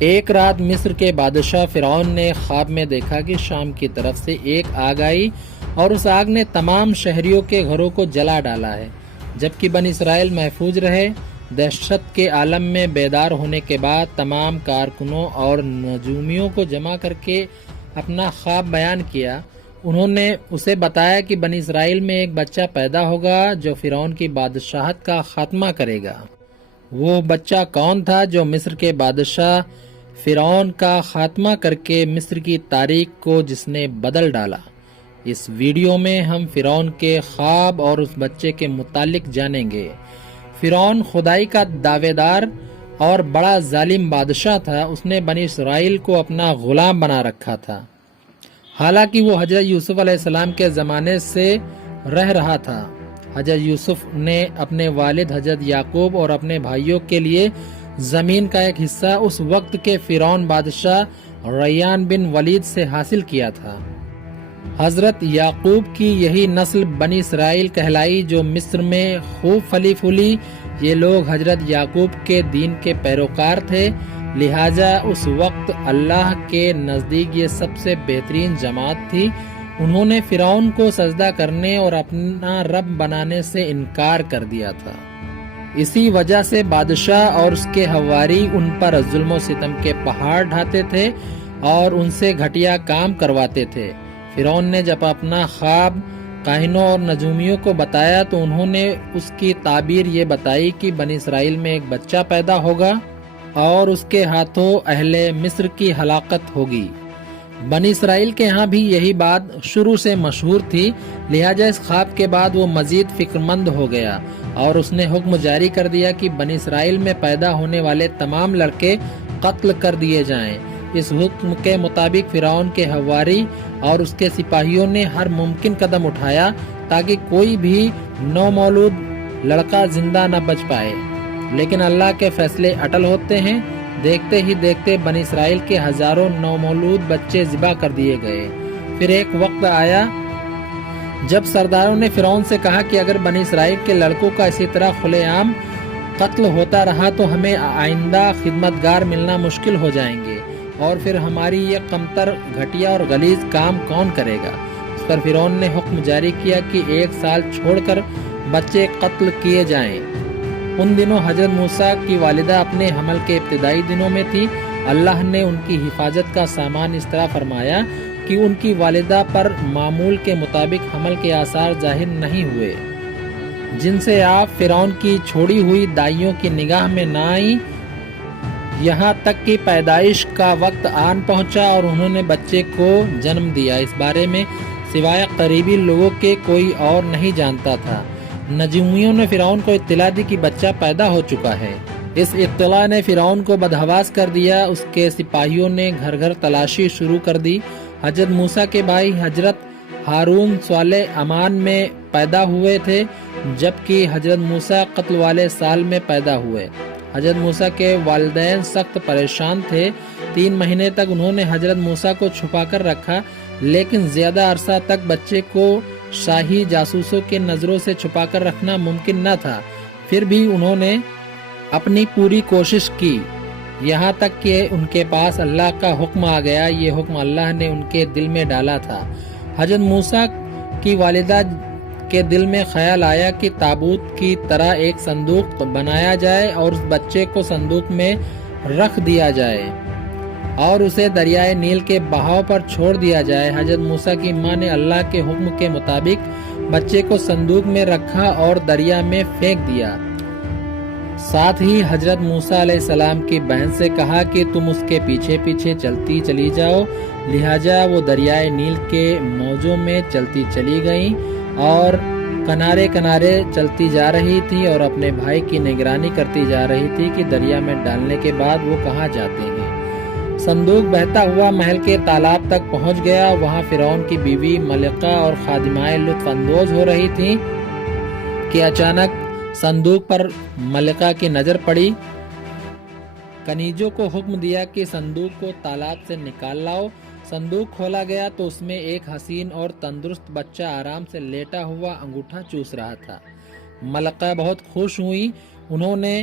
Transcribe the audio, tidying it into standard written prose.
ایک رات مصر کے بادشاہ فرعون نے خواب میں دیکھا کہ شام کی طرف سے ایک آگ آئی اور اس آگ نے تمام شہریوں کے گھروں کو جلا ڈالا ہے، جبکہ بنی اسرائیل محفوظ رہے۔ دہشت کے عالم میں بیدار ہونے کے بعد تمام کارکنوں اور نجومیوں کو جمع کر کے اپنا خواب بیان کیا۔ انہوں نے اسے بتایا کہ بنی اسرائیل میں ایک بچہ پیدا ہوگا جو فرعون کی بادشاہت کا خاتمہ کرے گا۔ وہ بچہ کون تھا جو مصر کے بادشاہ فرعون کا خاتمہ کر کے مصر کی تاریخ کو جس نے بدل ڈالا؟ اس ویڈیو میں ہم فرعون کے خواب اور اس بچے کے متعلق جانیں گے۔ فرعون خدائی کا دعوے دار اور بڑا ظالم بادشاہ تھا۔ اس نے بنی اسرائیل کو اپنا غلام بنا رکھا تھا، حالانکہ وہ حضرت یوسف علیہ السلام کے زمانے سے رہ رہا تھا۔ حضرت یوسف نے اپنے والد حضرت یعقوب اور اپنے بھائیوں کے لیے زمین کا ایک حصہ اس وقت کے فرعون بادشاہ ریان بن ولید سے حاصل کیا تھا۔ حضرت یعقوب کی یہی نسل بنی اسرائیل کہلائی جو مصر میں خوب پھلی پھولی۔ یہ لوگ حضرت یعقوب کے دین کے پیروکار تھے، لہٰذا اس وقت اللہ کے نزدیک یہ سب سے بہترین جماعت تھی۔ انہوں نے فرعون کو سجدہ کرنے اور اپنا رب بنانے سے انکار کر دیا تھا۔ اسی وجہ سے بادشاہ اور اس کے حواری ان پر ظلم و ستم کے پہاڑ ڈھاتے تھے اور ان سے گھٹیا کام کرواتے تھے۔ فرعون نے جب اپنا خواب کاہنوں اور نجومیوں کو بتایا تو انہوں نے اس کی تعبیر یہ بتائی کہ بنی اسرائیل میں ایک بچہ پیدا ہوگا اور اس کے ہاتھوں اہل مصر کی ہلاکت ہوگی۔ بنی اسرائیل کے ہاں بھی یہی بات شروع سے مشہور تھی، لہٰذا اس خواب کے بعد وہ مزید فکرمند ہو گیا اور اس نے حکم جاری کر دیا کہ بنی اسرائیل میں پیدا ہونے والے تمام لڑکے قتل کر دیے جائیں۔ اس حکم کے مطابق فرعون کے حواری اور اس کے سپاہیوں نے ہر ممکن قدم اٹھایا تاکہ کوئی بھی نومولود لڑکا زندہ نہ بچ پائے، لیکن اللہ کے فیصلے اٹل ہوتے ہیں۔ دیکھتے ہی دیکھتے بنی اسرائیل کے ہزاروں نومولود بچے ذبح کر دیے گئے۔ پھر ایک وقت آیا جب سرداروں نے فرعون سے کہا کہ اگر بنی اسرائیل کے لڑکوں کا اسی طرح کھلے عام قتل ہوتا رہا تو ہمیں آئندہ خدمتگار ملنا مشکل ہو جائیں گے، اور پھر ہماری یہ کمتر، گھٹیا اور غلیظ کام کون کرے گا؟ اس پر فرعون نے حکم جاری کیا کہ 1 سال چھوڑ کر بچے قتل کیے جائیں۔ ان دنوں حضرت موسیٰ کی والدہ اپنے حمل کے ابتدائی دنوں میں تھی۔ اللہ نے ان کی حفاظت کا سامان اس طرح فرمایا کہ ان کی والدہ پر معمول کے مطابق حمل کے آثار ظاہر نہیں ہوئے، جن سے آپ فرعون کی چھوڑی ہوئی دائیوں کی نگاہ میں نہ آئیں، یہاں تک کہ پیدائش کا وقت آن پہنچا اور انہوں نے بچے کو جنم دیا۔ اس بارے میں سوائے قریبی لوگوں کے کوئی اور نہیں جانتا تھا۔ نجومیوں نے فرعون کو اطلاع دی کہ بچہ پیدا ہو چکا ہے۔ اس اطلاع نے فرعون کو بدحواس کر دیا۔ اس کے سپاہیوں نے گھر گھر تلاشی شروع کر دی۔ حضرت موسیٰ کے بھائی حضرت ہارون سال امان میں پیدا ہوئے تھے، جبکہ حضرت موسیٰ قتل والے سال میں پیدا ہوئے۔ حضرت موسیٰ کے والدین سخت پریشان تھے۔ 3 مہینے تک انہوں نے حضرت موسیٰ کو چھپا کر رکھا، لیکن زیادہ عرصہ تک بچے کو شاہی جاسوسوں کی نظروں سے چھپا کر رکھنا ممکن نہ تھا۔ پھر بھی انہوں نے اپنی پوری کوشش کی، یہاں تک کہ ان کے پاس اللہ کا حکم آ گیا۔ یہ حکم اللہ نے ان کے دل میں ڈالا تھا۔ حضرت موسیٰ کی والدہ کے دل میں خیال آیا کہ تابوت کی طرح ایک صندوق بنایا جائے اور اس بچے کو صندوق میں رکھ دیا جائے اور اسے دریائے نیل کے بہاؤ پر چھوڑ دیا جائے۔ حضرت موسیٰ کی ماں نے اللہ کے حکم کے مطابق بچے کو صندوق میں رکھا اور دریا میں پھینک دیا۔ ساتھ ہی حضرت موسیٰ علیہ السلام کی بہن سے کہا کہ تم اس کے پیچھے پیچھے چلتی چلی جاؤ۔ لہٰذا وہ دریائے نیل کے موجوں میں چلتی چلی گئیں اور کنارے کنارے چلتی جا رہی تھی اور اپنے بھائی کی نگرانی کرتی جا رہی تھی کہ دریا میں ڈالنے کے بعد وہ کہاں جاتے ہیں۔ صندوق بہتا ہوا محل کے تالاب تک پہنچ گیا۔ وہاں فرعون کی بیوی ملکہ اور خادمائیں لطف اندوز ہو رہی تھیں کہ اچانک صندوق پر ملکہ کی نظر پڑی۔ کنیجوں کو حکم دیا کہ صندوق کو تالاب سے نکال لاؤ۔ صندوق کھولا گیا تو اس میں ایک حسین اور تندرست بچہ آرام سے لیٹا ہوا انگوٹھا چوس رہا تھا۔ ملکہ بہت خوش ہوئی۔ انہوں نے